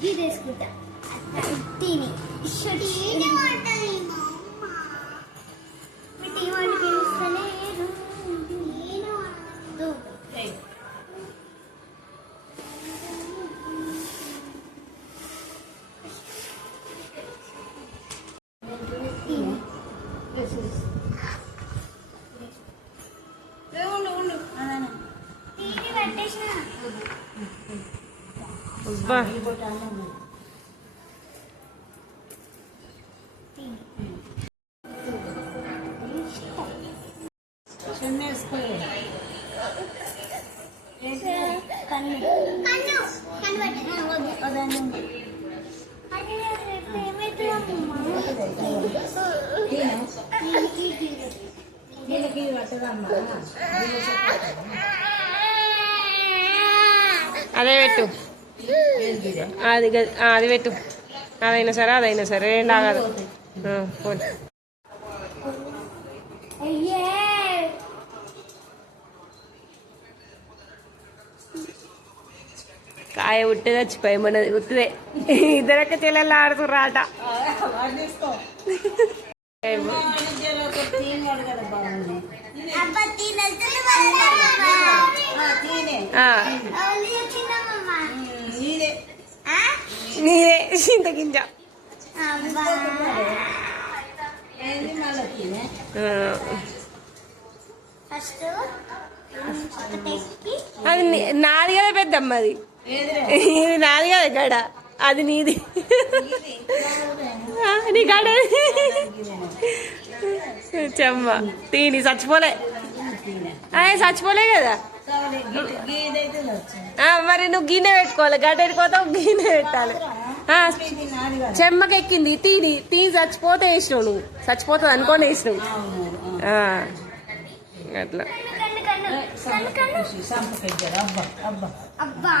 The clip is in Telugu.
గీ తీసుకుంటా తిని అదే పెట్టు అది పెట్టు అదైనా సరే రెండు ఆగదు పోనీ కాయ ఉట్టే చచ్చిపోయి మనది ఉత్తిదే ఇద్దరక్క చెల్లెళ్ళు ఆడుతుర్రు ఆట నీరే చింతగింజ అది నాది కదా పెద్దమ్మ అది ఇది నాది కదా గడ అది నీది నీ గడ చెమ్మ తీని చచ్చిపోలే చచ్చిపోలే కదా మరి నువ్వు గిన్నె పెట్టుకోవాలి గడ్డ పెట్టుకోతావు గిన్నె పెట్టాలి చెమ్మకెక్కింది తీని చచ్చిపోతే వేసినావు నువ్వు చచ్చిపోతుంది అనుకోని వేసినావు అట్లా అబ్బా